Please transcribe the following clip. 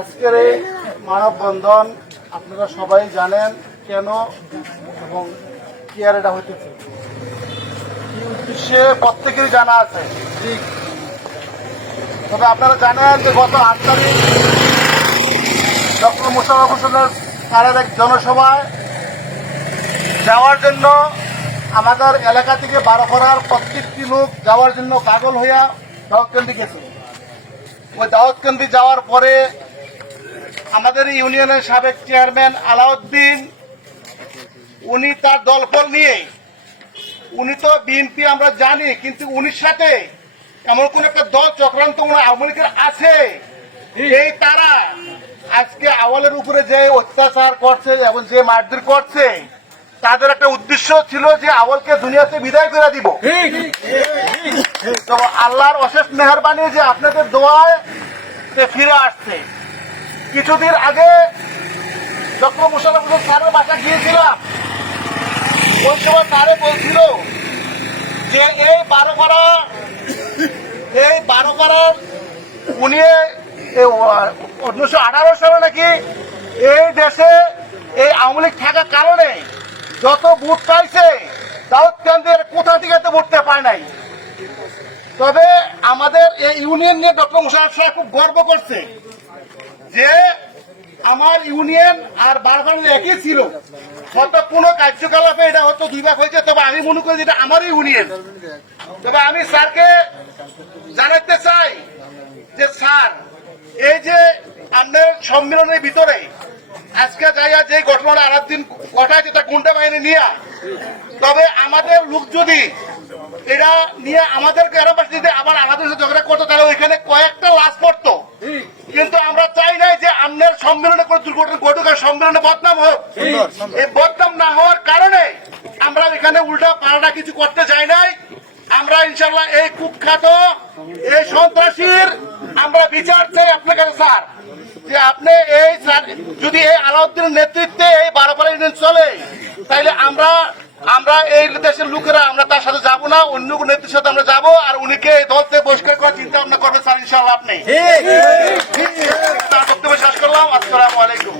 আজকের এই মানববন্ধন আপনারা সবাই জানেন কেন এবং কি আর এটা হইতেছে, কি উদ্দেশ্যে প্রত্যেকেরই জানা আছে। ঠিক, তবে আপনারা জানেন যে গত 8 তারিখ ডক্টর মোশাররফ হোসেনের স্যারের এক জনসভায় যাওয়ার জন্য আমাদের এলাকা থেকে 12 করার প্রত্যেকটি লোক যাওয়ার জন্য পাগল হইয়া দাউদকান্দি গেছে। ওই দাউদকান্দি যাওয়ার পরে আমাদের ইউনিয়নের সাবেক চেয়ারম্যান আলাউদ্দিন উনি তার দলফল নিয়ে, উনি তো বিএনপি আমরা জানি, কিন্তু উনির সাথে এমন কোন একটা দল চক্রান্ত আওয়ামী লীগের আছে, এই তারা আজকে আওয়ালের উপরে যে অত্যাচার করছে এবং যে মারধর করছে, তাদের একটা উদ্দেশ্য ছিল যে আওয়ালকে দুনিয়াতে বিদায় করে দিব। তো আল্লাহর অশেষ মেহরবানি যে আপনাদের দোয়ায় ফিরে আসছে। কিছুদিন আগে ডক্টর মোশাররফ হোসেন স্যারের বাসা গিয়েছিলাম, ওই সময় স্যারে বলছিল যে এই 12 করার উনি 1918 সালে নাকি এই দেশে এই আওয়ামী লীগ থাকার কারণে যত ভোট পাইছে দাউদকান্দির কোথা থেকে তো ভোটতে পায় নাই। তবে আমাদের এই ইউনিয়ন নিয়ে ডক্টর মোশাররফ সাহেব খুব গর্ব করছে যে আমার ইউনিয়ন আর বারবাড়ি একই ছিল, হয়তো কোন কার্যকলাপে এটা হয়তো 2 ভাগ হয়েছে, তবে আমি মনে করি যেটা আমারই ইউনিয়ন। তবে আমি স্যারকে জানাতে চাই যে স্যার, এই যে আমাদের সম্মেলনের ভিতরে আজকে যাইয়া যে ঘটনাটা আলাদিন ঘটায় যেটা গুন্ডা বাহিনী নিয়ে, তবে আমাদের লোক যদি এটা নিয়ে আমাদেরকে আবার আমাদের সাথে ঝগড়া করতো, তাহলে ওইখানে কয়েকটা লাশ পড়তো। কিন্তু আমরা চাই নাই যে আমাদের সম্মেলনে কোনো দুর্ঘটনা ঘটুক, সম্মেলনে বদনাম হোক। এই বদনাম না হওয়ার কারণে আমরা এখানে উল্টা পাল্টা কিছু করতে চাই নাই। আমরা ইনশাল্লাহ এই কুখ্যাত এই সন্ত্রাসীর আমরা বিচার চাই আপনার কাছে স্যার, যে আপনি এই যদি এই আলাউদ্দিনের নেতৃত্বে এই 12 পাড়া ইউনিয়ন চলে, তাইলে আমরা এই দেশের লোকেরা আমরা তার সাথে যাব না, অন্য কোন নেতৃত্বের সাথে আমরা যাব, আর উনিকে এই দল থেকে বহিষ্কার করার চিন্তা ভাবনা করবেন স্যার ইনশাআল্লাহ। আপনি তার বক্তব্য শেষ করলাম। আসসালামু আলাইকুম।